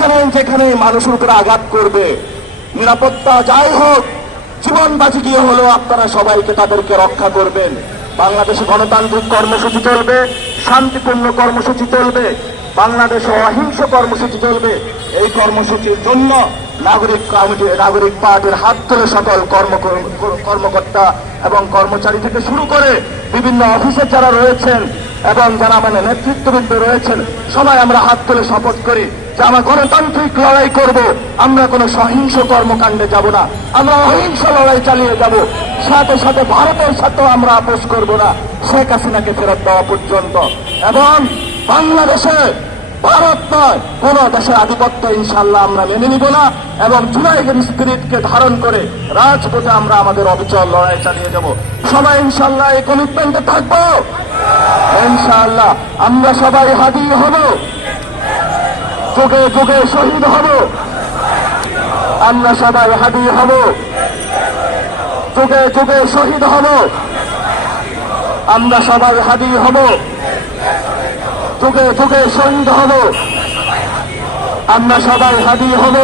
যেখানে যেখানে মানুষের উপরে আঘাত করবে, নিরাপত্তা যাই হোক, জীবন বাজি দিয়ে হলেও আপনারা সবাইকে তাদেরকে রক্ষা করবেন। বাংলাদেশে গণতান্ত্রিক কর্মসূচি চলবে, শান্তিপূর্ণ কর্মসূচি চলবে, বাংলাদেশে অহিংস কর্মসূচি চলবে। এই কর্মসূচির জন্য নাগরিক পার্টির হাত ধরে সকল কর্মকর্তা এবং কর্মচারী থেকে শুরু করে বিভিন্ন অফিসে যারা রয়েছেন এবং যারা নেতৃত্ববৃন্দ রয়েছেন, সবাই আমরা হাত তুলে শপথ করি যে আমরা গণতান্ত্রিক লড়াই করব, আমরা কোনো সহিংস কর্মকাণ্ডে যাব না, আমরা অহিংস লড়াই চালিয়ে যাব। সাথে সাথে ভারতের সাথেও আমরা আপোষ করব না শেখ হাসিনাকে ফেরত দেওয়া পর্যন্ত। এবং বাংলাদেশে ভারত নয়, কোন দেশের আধিপত্য ইনশাল্লাহ আমরা মেনে নিব না এবং জুলাইয়ের স্পিরিটকে ধারণ করে রাজপথে আমরা আমাদের অবিচল লড়াই চালিয়ে যাব। সবাই ইনশাল্লাহ এই কমিটমেন্টে থাকবো। ইনশাআল্লাহ আমরা সবাই হাদি হব, যুগে যুগে শহীদ হব। আমরা সবাই হাদি হব, যুগে যুগে শহীদ হব। আমরা সবাই হাদি হব, যুগে যুগে শহীদ হব। আমরা সবাই হাদি হব।